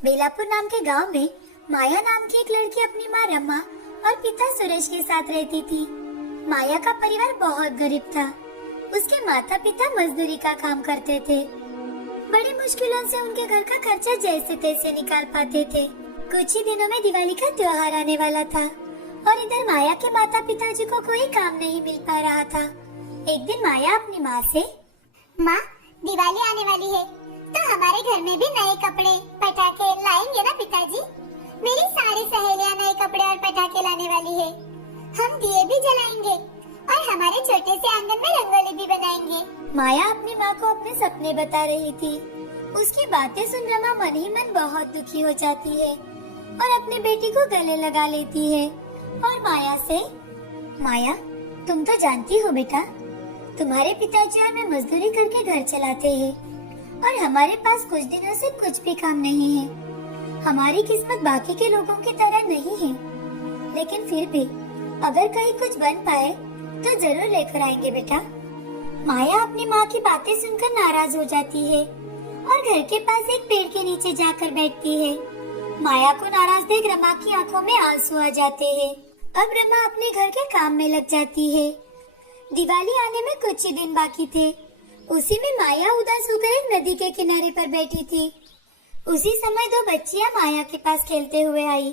बेलापुर नाम के गांव में माया नाम की एक लड़की अपनी माँ रमा और पिता सुरेश के साथ रहती थी। माया का परिवार बहुत गरीब था। उसके माता पिता मजदूरी का काम करते थे। बड़ी मुश्किलों से उनके घर का खर्चा जैसे तैसे निकाल पाते थे। कुछ ही दिनों में दिवाली का त्योहार आने वाला था और इधर माया के माता पिताजी को कोई काम नहीं मिल पा रहा था। एक दिन माया अपनी माँ से, माँ, दिवाली आने वाली है तो हमारे घर में भी नए कपड़े पटाखे लाएंगे ना पिताजी? मेरी सारी सहेलियाँ नए कपड़े और पटाखे लाने वाली है। हम दिए भी जलाएंगे और हमारे छोटे से आंगन में रंगोली भी बनाएंगे। माया अपनी माँ को अपने सपने बता रही थी। उसकी बातें सुन रमा मन ही मन बहुत दुखी हो जाती है और अपनी बेटी को गले लगा लेती है और माया से, माया, तुम तो जानती हो बेटा, तुम्हारे पिताजी और मैं मजदूरी करके घर चलाते हैं और हमारे पास कुछ दिनों से कुछ भी काम नहीं है। हमारी किस्मत बाकी के लोगों की तरह नहीं है, लेकिन फिर भी अगर कहीं कुछ बन पाए तो जरूर लेकर आएंगे बेटा। माया अपनी माँ की बातें सुनकर नाराज हो जाती है और घर के पास एक पेड़ के नीचे जाकर बैठती है। माया को नाराज देख रमा की आंखों में आंसू आ जाते हैं। अब रमा अपने घर के काम में लग जाती है। दिवाली आने में कुछ ही दिन बाकी थे। उसी में माया उदास होकर एक नदी के किनारे पर बैठी थी। उसी समय दो बच्चियां माया के पास खेलते हुए आई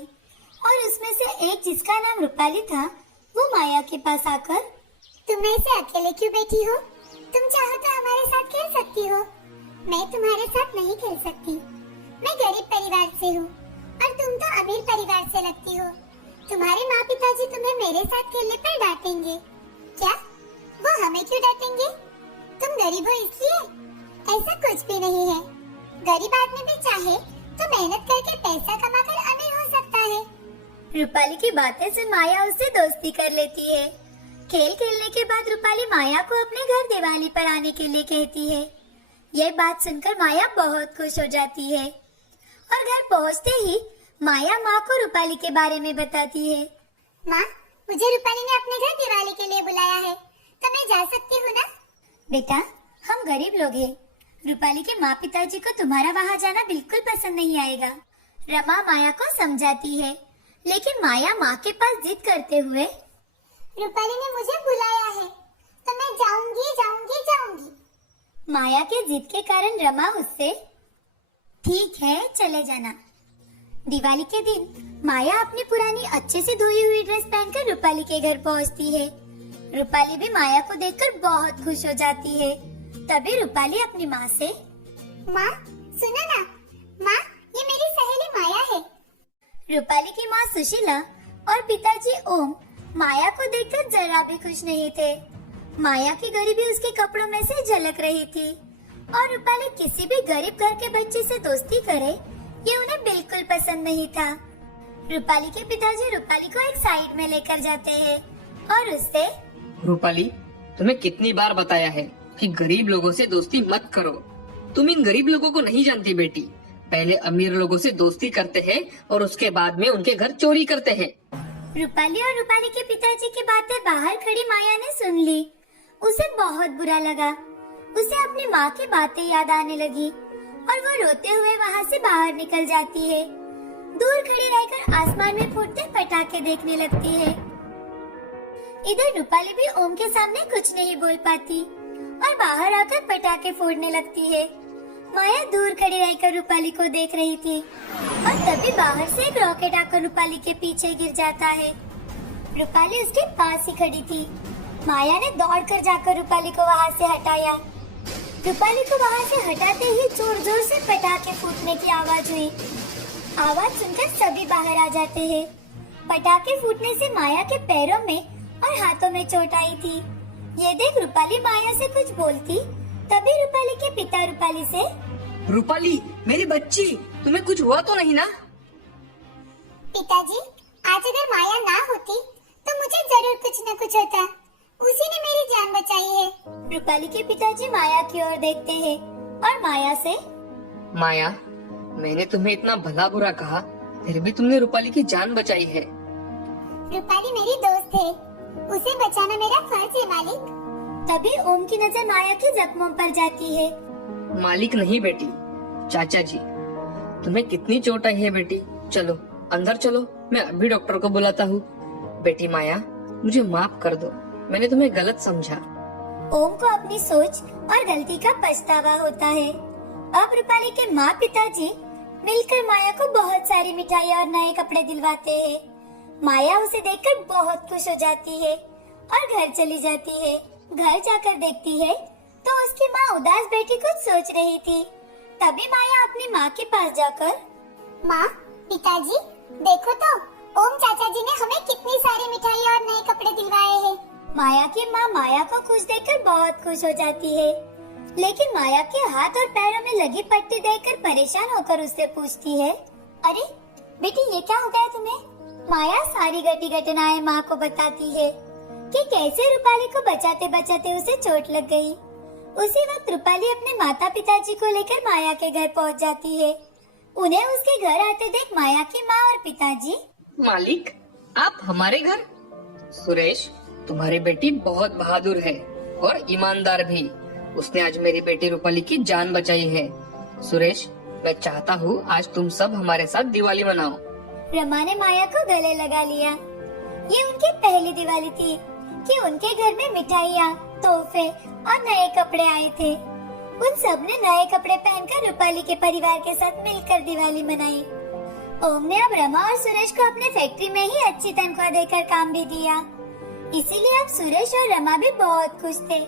और उसमें से एक, जिसका नाम रूपाली था, वो माया के पास आकर, तुम ऐसे अकेले क्यों बैठी हो? तुम चाहो तो हमारे साथ खेल सकती हो। मैं तुम्हारे साथ नहीं खेल सकती। मैं गरीब परिवार से हूँ और तुम तो अमीर परिवार से लगती हो। तुम्हारे माँ पिताजी तुम्हें मेरे साथ खेलने पर डांटेंगे। क्या? वो हमें क्यों डांटेंगे? तुम गरीब हो इसलिए? ऐसा कुछ भी नहीं है। गरीब आदमी भी चाहे तो मेहनत करके पैसा कमाकर अमीर हो सकता है। रूपाली की बातें सुन माया उससे दोस्ती कर लेती है। खेल खेलने के बाद रूपाली माया को अपने घर दिवाली पर आने के लिए कहती है। यह बात सुनकर माया बहुत खुश हो जाती है और घर पहुंचते ही माया माँ को रूपाली के बारे में बताती है। माँ, मुझे रूपाली ने अपने घर दिवाली के लिए बुलाया है, तो मैं जा सकती हूँ ना? बेटा, हम गरीब लोग हैं। रूपाली के माँ पिताजी को तुम्हारा वहाँ जाना बिल्कुल पसंद नहीं आएगा। रमा माया को समझाती है, लेकिन माया माँ के पास जिद करते हुए, रूपाली ने मुझे बुलाया है तो मैं जाऊंगी जाऊंगी जाऊंगी। माया के जिद के कारण रमा उससे, ठीक है चले जाना। दिवाली के दिन माया अपनी पुरानी अच्छे से धोई हुई ड्रेस पहनकर रूपाली के घर पहुँचती है। रूपाली भी माया को देखकर बहुत खुश हो जाती है। तभी रूपाली अपनी माँ से, माँ सुनो ना, माँ ये मेरी सहेली माया है। रूपाली की माँ सुशीला और पिताजी ओम माया को देखकर जरा भी खुश नहीं थे। माया की गरीबी उसके कपड़ों में से झलक रही थी और रूपाली किसी भी गरीब घर के बच्चे से दोस्ती करे ये उन्हें बिल्कुल पसंद नहीं था। रूपाली के पिताजी रूपाली को एक साइड में लेकर जाते हैं और उससे, रूपाली, तुम्हें कितनी बार बताया है कि गरीब लोगों से दोस्ती मत करो। तुम इन गरीब लोगों को नहीं जानती बेटी। पहले अमीर लोगों से दोस्ती करते हैं और उसके बाद में उनके घर चोरी करते हैं। रूपाली और रूपाली के पिताजी की बातें बाहर खड़ी माया ने सुन ली। उसे बहुत बुरा लगा। उसे अपनी माँ की बातें याद आने लगी और वो रोते हुए वहाँ से बाहर निकल जाती है। दूर खड़ी रहकर आसमान में फूटते पटाखे देखने लगती है। इधर रूपाली भी ओम के सामने कुछ नहीं बोल पाती और बाहर आकर पटाखे फोड़ने लगती है। माया दूर खड़ी रहकर रूपाली को देख रही थी और तभी बाहर से एक रॉकेट आकर रूपाली के पीछे गिर जाता है। रूपाली उसके पास ही खड़ी थी। माया ने दौड़कर जाकर रूपाली को वहाँ से हटाया। रूपाली को वहाँ से हटाते ही जोर जोर से पटाखे फूटने की आवाज हुई। आवाज सुनकर सभी बाहर आ जाते हैं। पटाखे फूटने से माया के पैरों में और हाथों में चोट आई थी। ये देख रूपाली माया से कुछ बोलती, तभी रूपाली के पिता रूपाली से, रूपाली मेरी बच्ची, तुम्हें कुछ हुआ तो नहीं ना? पिताजी, आज अगर माया ना होती तो मुझे जरूर कुछ न कुछ होता। उसी ने मेरी जान बचाई है। रूपाली के पिताजी माया की ओर देखते हैं और माया से, माया, मैंने तुम्हें इतना भला बुरा कहा, फिर भी तुमने रूपाली की जान बचाई है। रूपाली मेरी दोस्त है, उसे बचाना मेरा फर्ज है मालिक। तभी ओम की नजर माया के जख्मों पर जाती है। मालिक नहीं बेटी, चाचा जी। तुम्हें कितनी चोट आई है बेटी? चलो अंदर चलो, मैं अभी डॉक्टर को बुलाता हूँ। बेटी माया, मुझे माफ कर दो, मैंने तुम्हें गलत समझा। ओम को अपनी सोच और गलती का पछतावा होता है। अब रूपाली के माँ पिताजी मिलकर माया को बहुत सारी मिठाइयाँ और नए कपड़े दिलवाते हैं। माया उसे देखकर बहुत खुश हो जाती है और घर चली जाती है। घर जाकर देखती है तो उसकी माँ उदास बैठी कुछ सोच रही थी। तभी माया अपनी माँ के पास जाकर, माँ, पिताजी, देखो तो ओम चाचा जी ने हमें कितनी सारी मिठाई और नए कपड़े दिलवाए हैं। माया की माँ माया को खुश देखकर बहुत खुश हो जाती है, लेकिन माया के हाथ और पैरों में लगी पट्टी देखकर परेशान होकर उससे पूछती है, अरे बेटी, ये क्या हो गया तुम्हें? माया सारी घटी घटनाएं माँ को बताती है कि कैसे रूपाली को बचाते बचाते उसे चोट लग गई। उसी वक्त रूपाली अपने माता पिताजी को लेकर माया के घर पहुंच जाती है। उन्हें उसके घर आते देख माया की माँ और पिताजी, मालिक, आप हमारे घर? सुरेश, तुम्हारी बेटी बहुत बहादुर है और ईमानदार भी। उसने आज मेरी बेटी रूपाली की जान बचाई है। सुरेश, मैं चाहता हूँ आज तुम सब हमारे साथ दिवाली मनाओ। रमा ने माया को गले लगा लिया। ये उनकी पहली दिवाली थी कि उनके घर में मिठाइयाँ, तोहफे और नए कपड़े आए थे। उन सब ने नए कपड़े पहनकर रूपाली के परिवार के साथ मिलकर दिवाली मनाई। ओम ने अब रमा और सुरेश को अपने फैक्ट्री में ही अच्छी तनख्वाह देकर काम भी दिया, इसीलिए अब सुरेश और रमा भी बहुत खुश थे।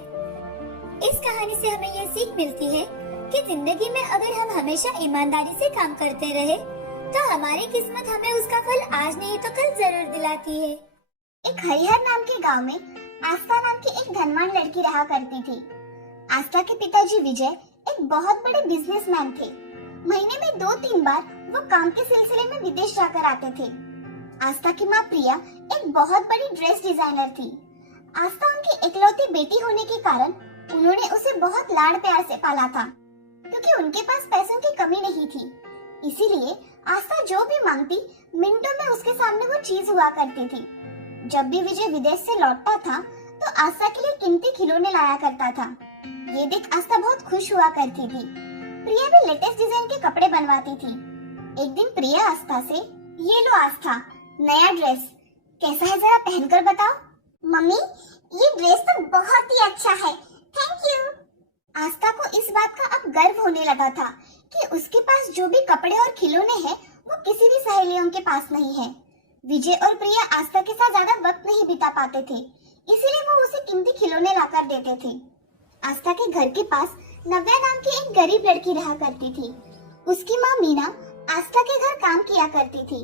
इस कहानी से हमें ये सीख मिलती है कि जिंदगी में अगर हम हमेशा ईमानदारी से काम करते रहे तो हमारी किस्मत हमें उसका फल आज नहीं तो कल जरूर दिलाती है। एक हरिहर नाम के गांव में आस्था नाम की एक धनवान लड़की रहा करती थी। आस्था के पिताजी विजय एक बहुत बड़े बिजनेसमैन थे। महीने में 2-3 बार वो काम के सिलसिले में विदेश जाकर आते थे। आस्था की माँ प्रिया एक बहुत बड़ी ड्रेस डिजाइनर थी। आस्था उनकी इकलौती बेटी होने के कारण उन्होंने उसे बहुत लाड़ प्यार से पाला था, क्योंकि उनके पास पैसों की कमी नहीं थी। इसीलिए आस्था जो भी मांगती मिनटों में उसके सामने वो चीज हुआ करती थी। जब भी विजय विदेश से लौटता था तो आस्था के लिए कीमती खिलौने लाया करता था। ये देख आस्था बहुत खुश हुआ करती थी। प्रिया भी लेटेस्ट डिजाइन के कपड़े बनवाती थी। एक दिन प्रिया आस्था से, ये लो आस्था, नया ड्रेस, कैसा है जरा पहनकर बताओ। मम्मी, ये ड्रेस तो बहुत ही अच्छा है, थैंक यू। आस्था को इस बात का अब गर्व होने लगा था कि उसके पास जो भी कपड़े और खिलौने हैं वो किसी भी सहेलियों के पास नहीं है। विजय और प्रिया आस्था के साथ ज्यादा वक्त नहीं बिता पाते थे, इसीलिए वो उसे कीमती खिलौने लाकर देते थे। आस्था के घर के पास नव्या नाम की एक गरीब लड़की रहा करती थी। उसकी माँ मीना आस्था के घर काम किया करती थी।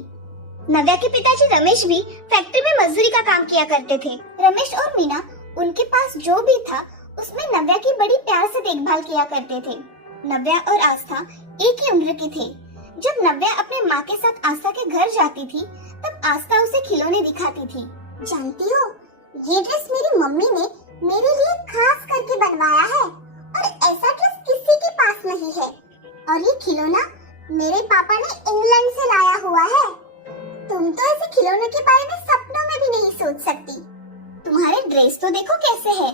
नव्या के पिताजी रमेश भी फैक्ट्री में मजदूरी का काम किया करते थे। रमेश और मीना उनके पास जो भी था उसमें नव्या की बड़ी प्यार से देखभाल किया करते थे। नव्या और आस्था एक ही उम्र की थे। जब नव्या अपने माँ के साथ आस्था के घर जाती थी तब आस्था उसे खिलौने दिखाती थी। जानती हो, ये ड्रेस मेरी मम्मी ने मेरे लिए खास करके बनवाया है और ऐसा ड्रेस किसी के पास नहीं है। और ये खिलौना मेरे पापा ने इंग्लैंड से लाया हुआ है। तुम तो ऐसे खिलौनों के बारे में सपनों में भी नहीं सोच सकती। तुम्हारे ड्रेस तो देखो कैसे है।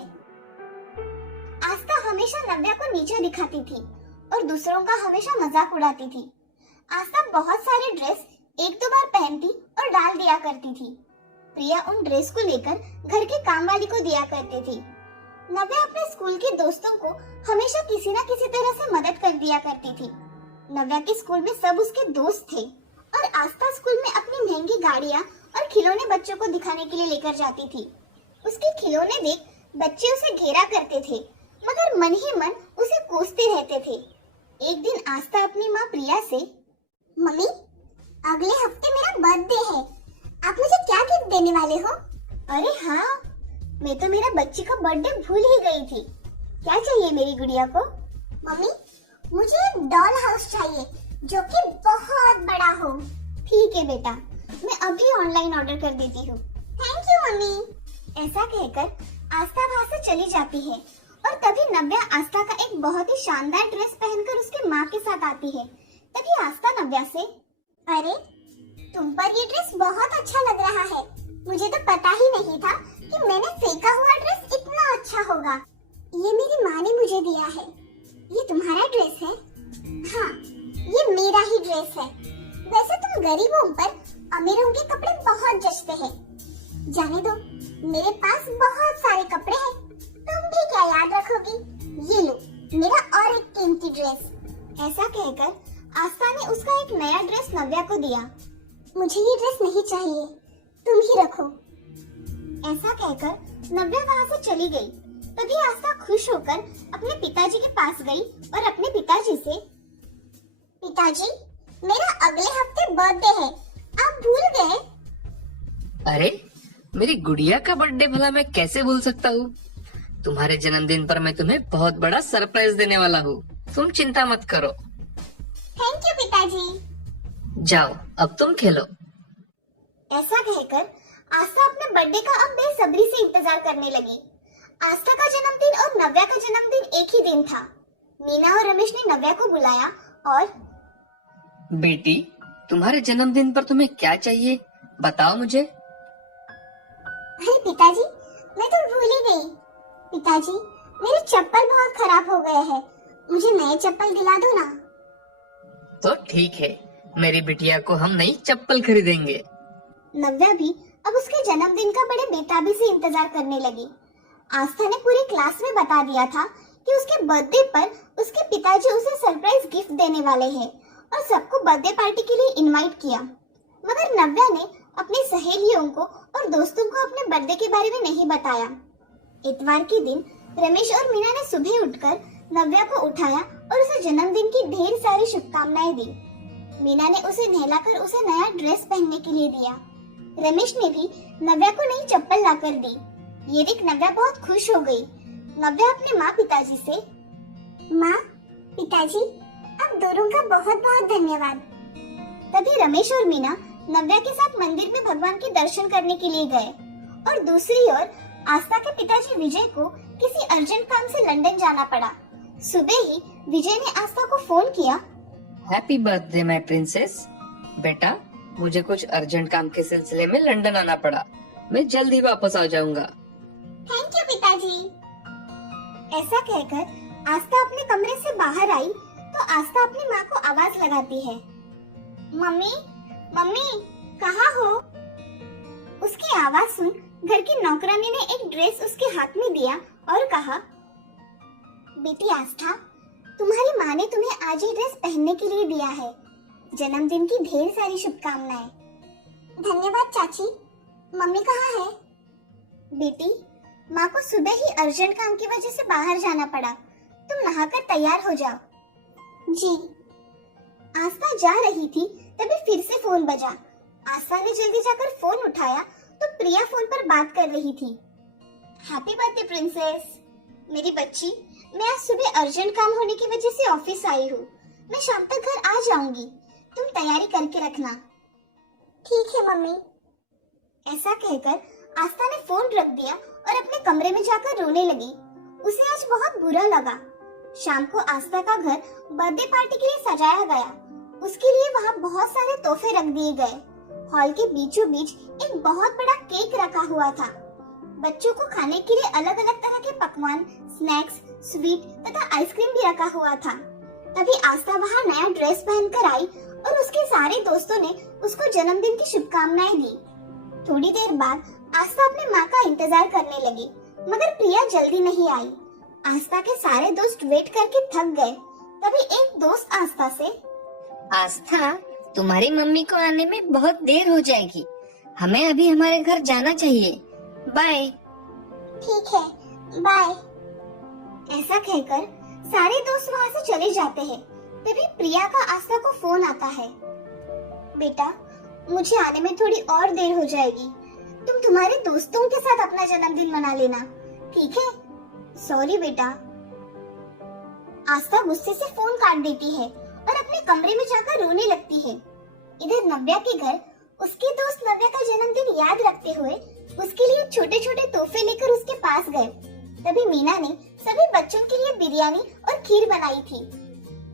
आस्था हमेशा नव्या को नीचे दिखाती थी और दूसरों का हमेशा मजाक उड़ाती थी। आस्था बहुत सारे ड्रेस 1-2 बार पहनती और डाल दिया करती थी। प्रिया उन ड्रेस को लेकर घर के काम वाली को दिया करती थी। नव्या अपने स्कूल के दोस्तों को हमेशा किसी न किसी तरह से मदद कर दिया करती थी। नव्या के स्कूल में सब उसके दोस्त थे और आस्था स्कूल में अपनी महंगी गाड़ियाँ और खिलौने बच्चों को दिखाने के लिए लेकर जाती थी। उसके खिलौने देख बच्चे उसे घेरा करते थे, मगर मन ही मन उसे कोसते रहते थे। एक दिन आस्था अपनी माँ प्रिया से, मम्मी, अगले हफ्ते मेरा बर्थडे है, आप मुझे क्या गिफ्ट देने वाले हो? अरे हाँ, मैं तो मेरा बच्ची का बर्थडे भूल ही गई थी। क्या चाहिए मेरी गुड़िया को? मम्मी, मुझे एक डॉल हाउस चाहिए जो कि बहुत बड़ा हो। ठीक है बेटा, मैं अभी ऑनलाइन ऑर्डर कर देती हूँ। Thank you mummy. ऐसा कहकर आस्था वहाँ से चली जाती है और तभी नव्या आस्था का एक बहुत ही शानदार ड्रेस पहनकर उसके माँ के साथ आती है। तभी आस्था नव्या से, अरे तुम पर ये ड्रेस बहुत अच्छा लग रहा है। मुझे तो पता ही नहीं था कि मैंने फेंका हुआ ड्रेस इतना अच्छा होगा। ये मेरी माँ ने मुझे दिया है। ये तुम्हारा ड्रेस है? हाँ, ये मेरा ही ड्रेस है। वैसे तुम गरीबों पर अमीरों के कपड़े बहुत जचते हैं। जाने दो, मेरे पास बहुत सारे कपड़े हैं। तुम भी क्या याद रखोगी? ये लो मेरा और एक कीमती ड्रेस। ऐसा कहकर आस्था ने उसका एक नया ड्रेस नव्या को दिया। मुझे ये ड्रेस नहीं चाहिए, तुम ही रखो। ऐसा कहकर नव्या वहाँ से चली गई। तभी आस्था खुश होकर अपने पिताजी के पास गई और अपने पिताजी से, पिताजी, मेरा अगले हफ्ते बर्थडे है, आप भूल गए? अरे, मेरी गुड़िया का बर्थडे भला मैं कैसे भूल सकता हूँ। तुम्हारे जन्मदिन पर मैं तुम्हें बहुत बड़ा सरप्राइज देने वाला हूँ। तुम चिंता मत करो। थैंक यू पिताजी। जाओ, अब तुम खेलो। ऐसा कहकर आस्था अपने बर्थडे का अब बेसब्री से इंतजार करने लगी। आस्था का जन्मदिन और नव्या का जन्मदिन एक ही दिन था। मीना और रमेश ने नव्या को बुलाया और, बेटी, तुम्हारे जन्मदिन पर तुम्हें क्या चाहिए, बताओ मुझे। अरे पिताजी, मैं तो भूल ही गई। पिताजी, मेरे चप्पल बहुत खराब हो गए हैं, मुझे नए चप्पल दिला दो ना। तो ठीक है, मेरी बिटिया को हम नई चप्पल खरीदेंगे। नव्या भी अब उसके जन्मदिन का बड़े बेताबी से इंतजार करने लगी। आस्था ने पूरी क्लास में बता दिया था कि उसके बर्थडे पर उसके पिताजी उसे सरप्राइज गिफ्ट देने वाले हैं और सबको बर्थडे पार्टी के लिए इनवाइट किया। मगर नव्या ने अपनी सहेलियों को और दोस्तों को अपने बर्थडे के बारे में नहीं बताया। इतवार के दिन रमेश और मीना ने सुबह उठकर नव्या को उठाया और उसे जन्मदिन की ढेर सारी शुभकामनाएं दी। मीना ने उसे नहलाकर उसे नया ड्रेस पहनने के लिए दिया। रमेश ने भी नव्या को नई चप्पल लाकर दी। ये देख नव्या बहुत खुश हो गई। नव्या अपने माँ पिताजी से, माँ, पिताजी, आप दोनों का बहुत बहुत धन्यवाद। तभी रमेश और मीना नव्या के साथ मंदिर में भगवान के दर्शन करने के लिए गए और दूसरी ओर आस्था के पिताजी विजय को किसी अर्जेंट काम से लंदन जाना पड़ा। सुबह ही विजय ने आस्था को फोन किया, हैप्पी बर्थडे माय प्रिंसेस। बेटा, मुझे कुछ अर्जेंट काम के सिलसिले में लंदन आना पड़ा। मैं जल्द ही वापस आ जाऊंगा। थैंक यू पिताजी। ऐसा कहकर आस्था अपने कमरे से बाहर आई तो आस्था अपनी माँ को आवाज लगाती है, मम्मी, मम्मी, कहाँ हो? उसकी आवाज सुन घर की नौकरानी ने एक ड्रेस उसके हाथ में दिया और कहा, बेटी आस्था, तुम्हारी माँ ने तुम्हें आज ये ड्रेस पहनने के लिए दिया है। जन्मदिन की ढेर सारी शुभकामनाएं। धन्यवाद चाची। मम्मी कहाँ है? बेटी, माँ को सुबह ही अर्जेंट काम की वजह से बाहर जाना पड़ा। तुम नहाकर तैयार हो जाओ। जी। आस्था जा रही थी तभी फिर से फोन बजा। आस्था ने जल्दी जाकर फोन उठाया तो प्रिया फोन पर बात कर रही थी। Happy birthday princess. मेरी बच्ची, मैं आज सुबह अर्जेंट काम होने की वजह से ऑफिस आई हूँ। मैं शाम तक घर आ जाऊंगी, तुम तैयारी करके रखना। ठीक है मम्मी। ऐसा कहकर आस्था ने फोन रख दिया और अपने कमरे में जाकर रोने लगी। उसे आज बहुत बुरा लगा। शाम को आस्था का घर बर्थडे पार्टी के लिए सजाया गया। उसके लिए वहाँ बहुत सारे तोहफे रख दिए गए। हॉल के बीचों बीच एक बहुत बड़ा केक रखा हुआ था। बच्चों को खाने के लिए अलग अलग तरह के पकवान, स्नैक्स, स्वीट तथा आइसक्रीम भी रखा हुआ था। तभी आस्था वहाँ नया ड्रेस पहनकर आई और उसके सारे दोस्तों ने उसको जन्मदिन की शुभकामनाएं दी। थोड़ी देर बाद आस्था अपनी माँ का इंतजार करने लगी, मगर प्रिया जल्दी नहीं आई। आस्था के सारे दोस्त वेट करके थक गए। तभी एक दोस्त आस्था से, आस्था, तुम्हारी मम्मी को आने में बहुत देर हो जाएगी। हमें अभी हमारे घर जाना चाहिए। बाय। ठीक है, बाय। ऐसा कहकर सारे दोस्त वहाँ से चले जाते हैं। तभी प्रिया का आस्था को फोन आता है, बेटा, मुझे आने में थोड़ी और देर हो जाएगी। तुम तुम्हारे दोस्तों के साथ अपना जन्मदिन मना लेना, ठीक है? सॉरी बेटा। आस्था गुस्से से फोन काट देती है और अपने कमरे में जाकर रोने लगती है। इधर नव्या के घर उसके दोस्त नव्या का जन्मदिन याद रखते हुए उसके लिए छोटे छोटे तोहफे लेकर उसके पास गए। तभी मीना ने सभी बच्चों के लिए बिरयानी और खीर बनाई थी।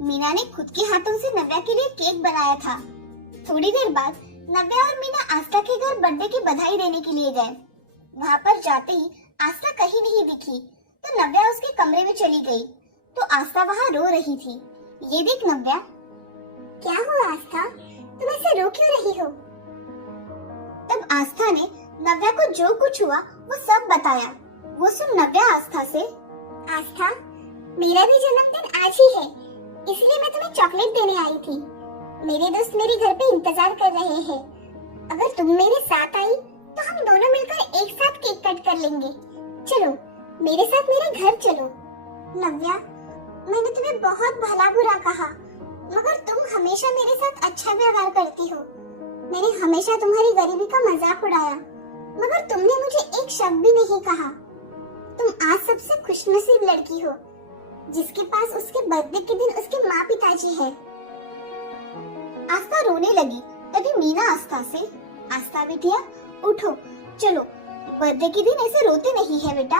मीना ने खुद के हाथों से नव्या के लिए केक बनाया था। थोड़ी देर बाद नव्या और मीना आस्था के घर बर्थडे की बधाई देने के लिए गए। वहाँ पर जाते ही आस्था कहीं नहीं दिखी तो नव्या उसके कमरे में चली गई तो आस्था वहाँ रो रही थी। ये देख नव्या, क्या हुआ आस्था, तुम ऐसे रो क्यों रही हो? तब आस्था ने नव्या को जो कुछ हुआ वो सब बताया। वो सुन नव्या आस्था से, आस्था, मेरा भी जन्मदिन आज ही है, इसलिए मैं तुम्हें चॉकलेट देने आई थी। मेरे दोस्त मेरे घर पे इंतजार कर रहे हैं। अगर तुम मेरे साथ आई तो हम दोनों मिलकर एक साथ केक कट कर लेंगे। चलो मेरे साथ मेरे घर चलो। नव्या, मैंने तुम्हें बहुत भला बुरा कहा, मगर तुम हमेशा मेरे साथ अच्छा व्यवहार करती हो। मैंने हमेशा तुम्हारी गरीबी का मजाक उड़ाया, मगर तुमने मुझे एक शब्द भी नहीं कहा। तुम आज सबसे खुशनसीब लड़की हो जिसके पास उसके बर्थडे के दिन उसके माँ पिताजी है। आस्था रोने लगी। तभी मीना आस्था से, आस्था बिटिया उठो, चलो बर्थडे के दिन ऐसे रोते नहीं है बेटा।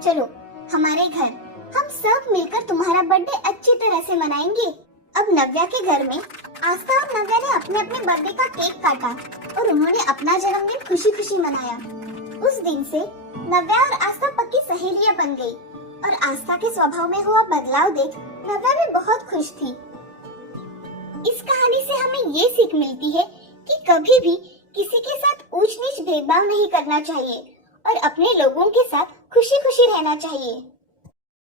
चलो हमारे घर, हम सब मिलकर तुम्हारा बर्थडे अच्छी तरह से मनाएंगे। अब नव्या के घर में आस्था और नव्या ने अपने अपने बर्थडे का केक काटा और उन्होंने अपना जन्मदिन खुशी खुशी मनाया। उस दिन से नव्या और आस्था पक्की सहेलियां बन गई और आस्था के स्वभाव में हुआ बदलाव देख नव्या भी बहुत खुश थी। इस कहानी से हमें ये सीख मिलती है कि कभी भी किसी के साथ ऊंच नीच भेदभाव नहीं करना चाहिए और अपने लोगों के साथ खुशी खुशी रहना चाहिए।